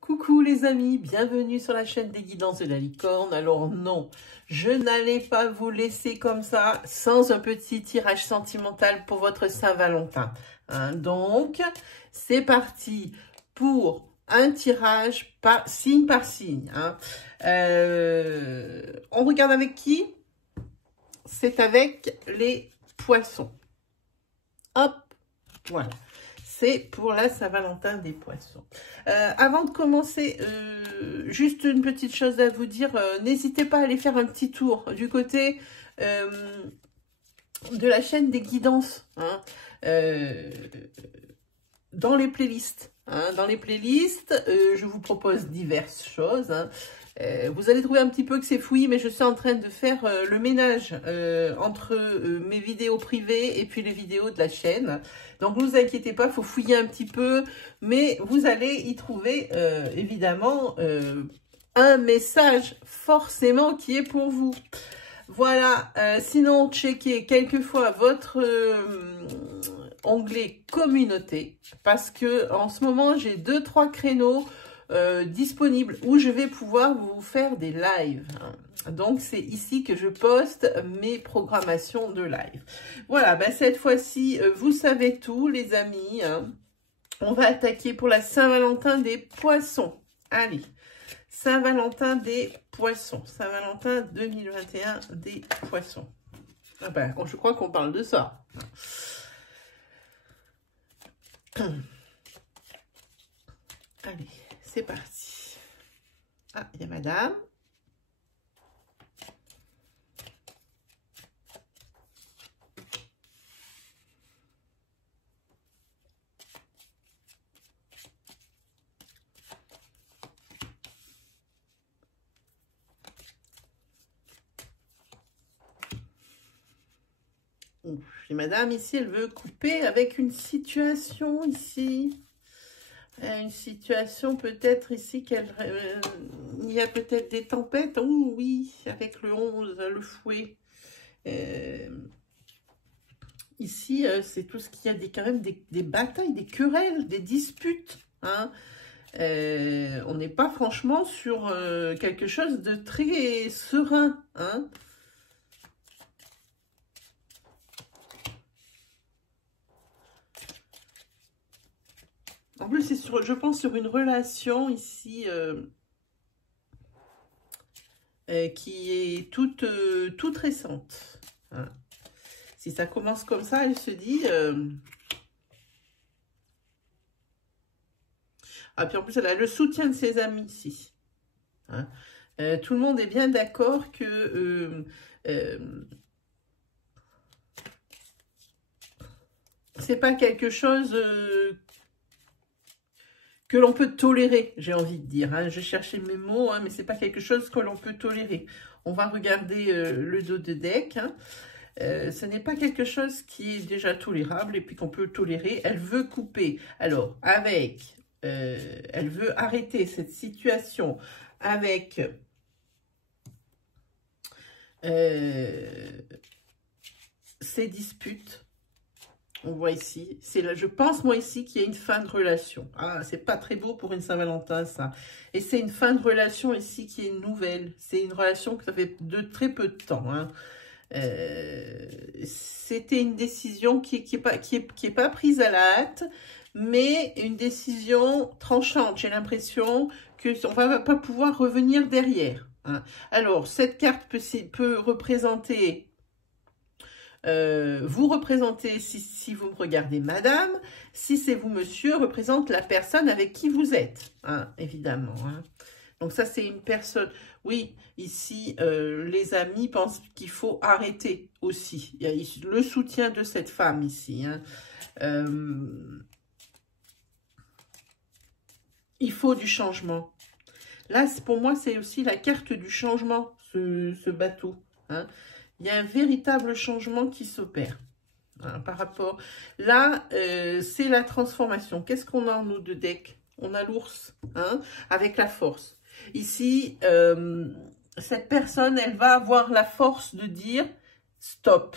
Coucou les amis, bienvenue sur la chaîne des guidances de la licorne. Alors non, je n'allais pas vous laisser comme ça sans un petit tirage sentimental pour votre Saint-Valentin. Donc, c'est parti pour un tirage signe par signe. On regarde avec qui? C'est avec les poissons. Hop, voilà. C'est pour la Saint-Valentin des poissons. Avant de commencer, juste une petite chose à vous dire. N'hésitez pas à aller faire un petit tour du côté de la chaîne des guidances. Dans les playlists. Dans les playlists, je vous propose diverses choses. Vous allez trouver un petit peu que c'est fouillis, mais je suis en train de faire le ménage entre mes vidéos privées et puis les vidéos de la chaîne. Donc, ne vous inquiétez pas, il faut fouiller un petit peu, mais vous allez y trouver évidemment un message forcément qui est pour vous. Voilà, sinon, checkez quelquefois votre onglet communauté, parce que en ce moment, j'ai 2-3 créneaux disponible où je vais pouvoir vous faire des lives. Donc, c'est ici que je poste mes programmations de live. Voilà, cette fois-ci, vous savez tout, les amis. On va attaquer pour la Saint-Valentin des poissons. Allez, Saint-Valentin des poissons. Saint-Valentin 2021 des poissons. Je crois qu'on parle de ça. Allez. C'est parti. Ah, il y a madame. Et madame ici, elle veut couper avec une situation ici. Une situation peut-être ici il y a peut-être des tempêtes. Oh oui, avec le 11, le fouet. Ici, c'est tout ce qu'il y a quand même des batailles, des querelles, des disputes. On n'est pas franchement sur quelque chose de très serein. En plus, c'est je pense sur une relation ici qui est toute récente. Si ça commence comme ça, elle se dit... Ah, puis en plus, elle a le soutien de ses amis ici. Tout le monde est bien d'accord que... c'est pas quelque chose... que l'on peut tolérer, j'ai envie de dire. Je cherchais mes mots, mais c'est pas quelque chose que l'on peut tolérer. On va regarder le dos de deck. Ce n'est pas quelque chose qui est déjà tolérable et puis qu'on peut tolérer. Elle veut couper. Alors, avec... elle veut arrêter cette situation avec... ces disputes. On voit ici, c'est là, je pense moi ici qu'il y a une fin de relation. Ah, c'est pas très beau pour une Saint-Valentin ça. Et c'est une fin de relation ici qui est nouvelle. C'est une relation que ça fait de très peu de temps. C'était une décision qui est pas prise à la hâte, mais une décision tranchante. J'ai l'impression que on va pas pouvoir revenir derrière. Alors cette carte peut représenter. Vous représentez, si vous me regardez madame, si c'est vous monsieur, représente la personne avec qui vous êtes, évidemment. Donc ça c'est une personne, oui, ici les amis pensent qu'il faut arrêter aussi. Il y a le soutien de cette femme ici. Il faut du changement. Là pour moi c'est aussi la carte du changement, ce bateau. Il y a un véritable changement qui s'opère par rapport... Là, c'est la transformation. Qu'est-ce qu'on a en nous de deck? On a l'ours, avec la force. Ici, cette personne, elle va avoir la force de dire stop.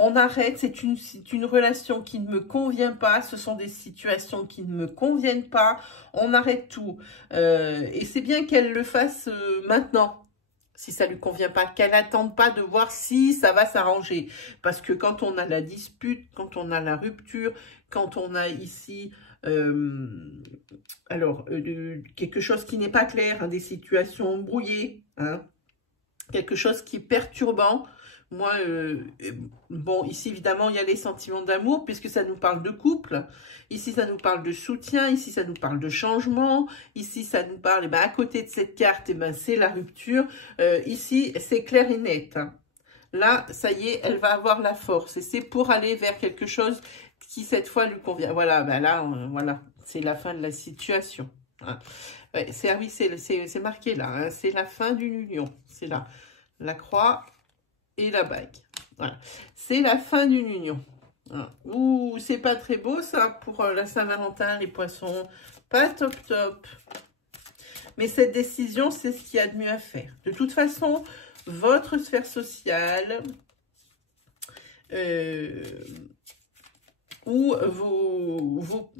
On arrête, c'est une relation qui ne me convient pas, ce sont des situations qui ne me conviennent pas, on arrête tout. Et c'est bien qu'elle le fasse maintenant, si ça lui convient pas, qu'elle n'attende pas de voir si ça va s'arranger. Parce que quand on a la dispute, quand on a la rupture, quand on a ici quelque chose qui n'est pas clair, hein, des situations brouillées, hein, quelque chose qui est perturbant. Moi, bon, ici, évidemment, il y a les sentiments d'amour, puisque ça nous parle de couple. Ici, ça nous parle de soutien. Ici, ça nous parle de changement. Ici, ça nous parle, eh ben, à côté de cette carte, eh ben, c'est la rupture. Ici, c'est clair et net. Hein. Là, ça y est, elle va avoir la force. Et c'est pour aller vers quelque chose qui, cette fois, lui convient. Voilà, ben là, voilà, c'est la fin de la situation. Hein. Ouais, oui, c'est marqué là. Hein, c'est la fin d'une union. C'est là. La croix et la bague. Voilà. C'est la fin d'une union. Voilà. Ouh, c'est pas très beau ça pour la Saint-Valentin, les poissons. Pas top top. Mais cette décision, c'est ce qu'il y a de mieux à faire. De toute façon, votre sphère sociale ou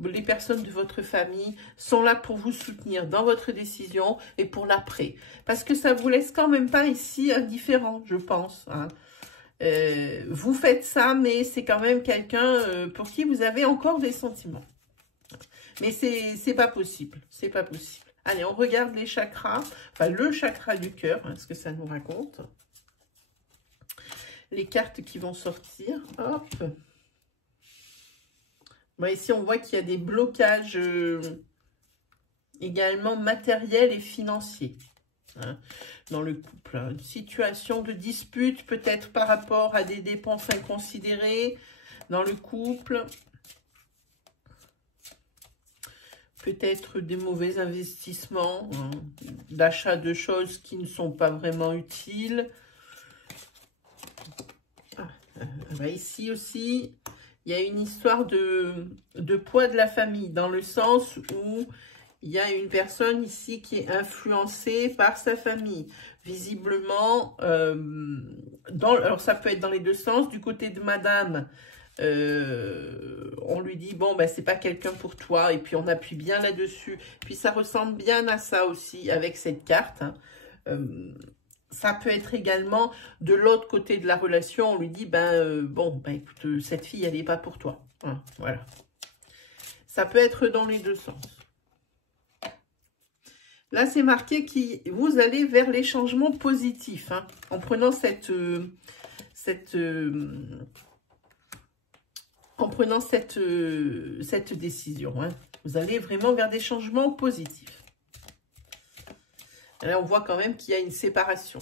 les personnes de votre famille sont là pour vous soutenir dans votre décision et pour l'après. Parce que ça ne vous laisse quand même pas ici indifférent, je pense. Hein. Vous faites ça, mais c'est quand même quelqu'un pour qui vous avez encore des sentiments. Mais c'est pas possible, c'est pas possible. Allez, on regarde les chakras, enfin le chakra du cœur, hein, ce que ça nous raconte. Les cartes qui vont sortir, hop. Bon, ici, on voit qu'il y a des blocages également matériels et financiers hein, dans le couple. Hein. Une situation de dispute, peut-être par rapport à des dépenses inconsidérées dans le couple. Peut-être des mauvais investissements, hein, d'achat de choses qui ne sont pas vraiment utiles. Ici aussi... Il y a une histoire de poids de la famille, dans le sens où il y a une personne ici qui est influencée par sa famille. Visiblement, alors ça peut être dans les deux sens. Du côté de madame, on lui dit, bon, ben, c'est pas quelqu'un pour toi. Et puis, on appuie bien là-dessus. Puis, ça ressemble bien à ça aussi, avec cette carte. Hein. Ça peut être également de l'autre côté de la relation, on lui dit, bon, écoute, cette fille, elle n'est pas pour toi. Hein, voilà. Ça peut être dans les deux sens. Là, c'est marqué que vous allez vers les changements positifs, hein, en prenant cette décision. Hein. Vous allez vraiment vers des changements positifs. Là, on voit quand même qu'il y a une séparation.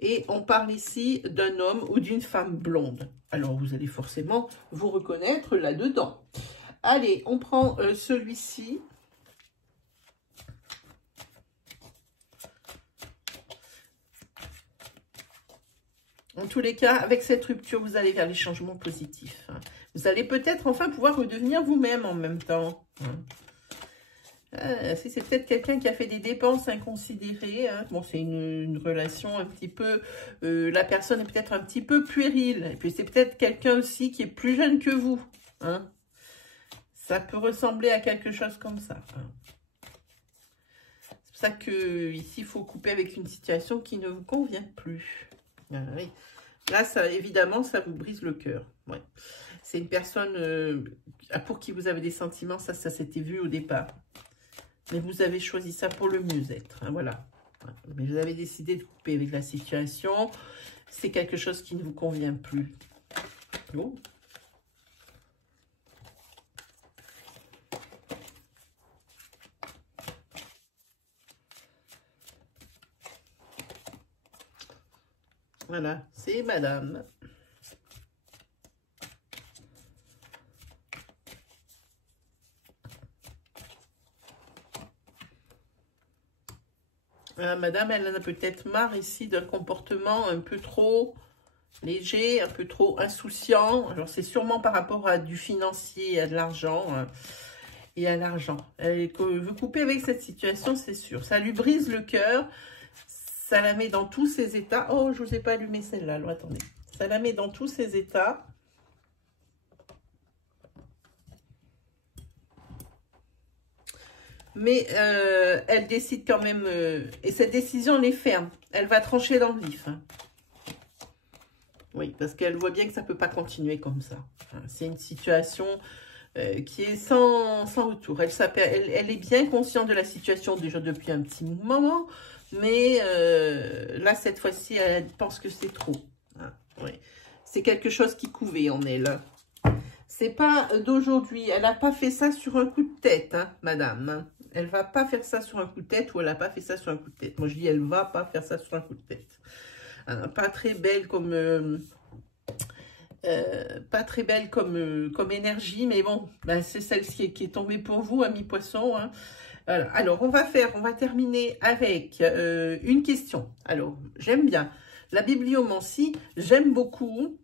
Et on parle ici d'un homme ou d'une femme blonde. Alors, vous allez forcément vous reconnaître là-dedans. Allez, on prend celui-ci. En tous les cas, avec cette rupture, vous allez vers les changements positifs. Hein. Vous allez peut-être enfin pouvoir redevenir vous-même en même temps. Hein. C'est peut-être quelqu'un qui a fait des dépenses inconsidérées. Hein. Bon, c'est une relation un petit peu... la personne est peut-être un petit peu puérile. Et puis, c'est peut-être quelqu'un aussi qui est plus jeune que vous. Hein. Ça peut ressembler à quelque chose comme ça. Hein. C'est pour ça qu'ici, il faut couper avec une situation qui ne vous convient plus. Ah, oui. Là, ça, évidemment, ça vous brise le cœur. Ouais. C'est une personne pour qui vous avez des sentiments. Ça s'était vu au départ. Mais vous avez choisi ça pour le mieux-être. Hein, voilà. Mais vous avez décidé de couper avec la situation. C'est quelque chose qui ne vous convient plus. Oh. Voilà, c'est madame. Madame, elle en a peut-être marre ici d'un comportement un peu trop léger, un peu trop insouciant. Alors, c'est sûrement par rapport à du financier, à de l'argent et à l'argent. Elle veut couper avec cette situation, c'est sûr. Ça lui brise le cœur. Ça la met dans tous ses états. Oh, je ne vous ai pas allumé celle-là. Alors, attendez. Ça la met dans tous ses états. Mais elle décide quand même, et cette décision, elle est ferme. Elle va trancher dans le vif. Hein. Oui, parce qu'elle voit bien que ça ne peut pas continuer comme ça. Hein, c'est une situation qui est sans retour. Elle est bien consciente de la situation déjà depuis un petit moment, mais là, cette fois-ci, elle pense que c'est trop. Hein, oui. C'est quelque chose qui couvait en elle. C'est pas d'aujourd'hui. Elle n'a pas fait ça sur un coup de tête, hein, madame. Elle va pas faire ça sur un coup de tête ou elle n'a pas fait ça sur un coup de tête. Moi, je dis, elle va pas faire ça sur un coup de tête. Pas très belle comme... pas très belle comme énergie, mais bon, ben, c'est celle-ci qui est tombée pour vous, amis poissons. Hein. Voilà. Alors, on va terminer avec une question. Alors, j'aime bien la bibliomancie, j'aime beaucoup.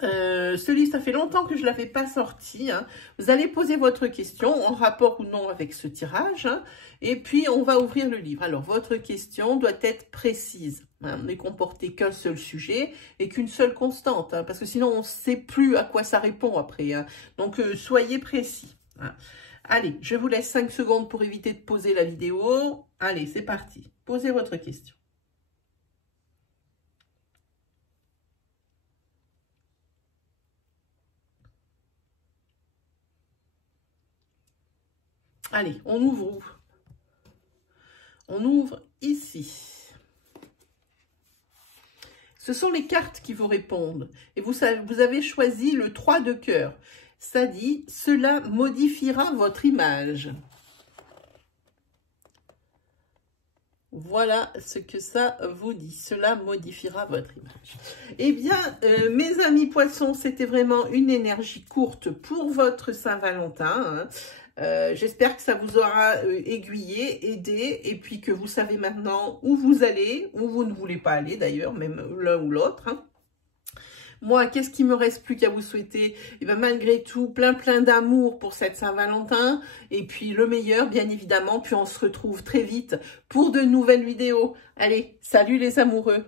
Ce livre, ça fait longtemps que je ne l'avais pas sorti. Hein. Vous allez poser votre question en rapport ou non avec ce tirage. Hein, et puis, on va ouvrir le livre. Alors, votre question doit être précise. Hein, ne comporter qu'un seul sujet et qu'une seule constante. Hein, parce que sinon, on ne sait plus à quoi ça répond après. Hein. Donc, soyez précis. Hein. Allez, je vous laisse 5 secondes pour éviter de poser la vidéo. Allez, c'est parti. Posez votre question. Allez, on ouvre où? On ouvre ici. Ce sont les cartes qui vous répondent. Et vous avez choisi le 3 de cœur. Ça dit, cela modifiera votre image. Voilà ce que ça vous dit. Cela modifiera votre image. Eh bien, mes amis poissons, c'était vraiment une énergie courte pour votre Saint-Valentin. Hein. J'espère que ça vous aura aiguillé, aidé, et puis que vous savez maintenant où vous allez, où vous ne voulez pas aller d'ailleurs, même l'un ou l'autre. Hein. Moi, qu'est-ce qui me reste plus qu'à vous souhaiter? Et bien, malgré tout, plein d'amour pour cette Saint-Valentin, et puis le meilleur, bien évidemment, puis on se retrouve très vite pour de nouvelles vidéos. Allez, salut les amoureux!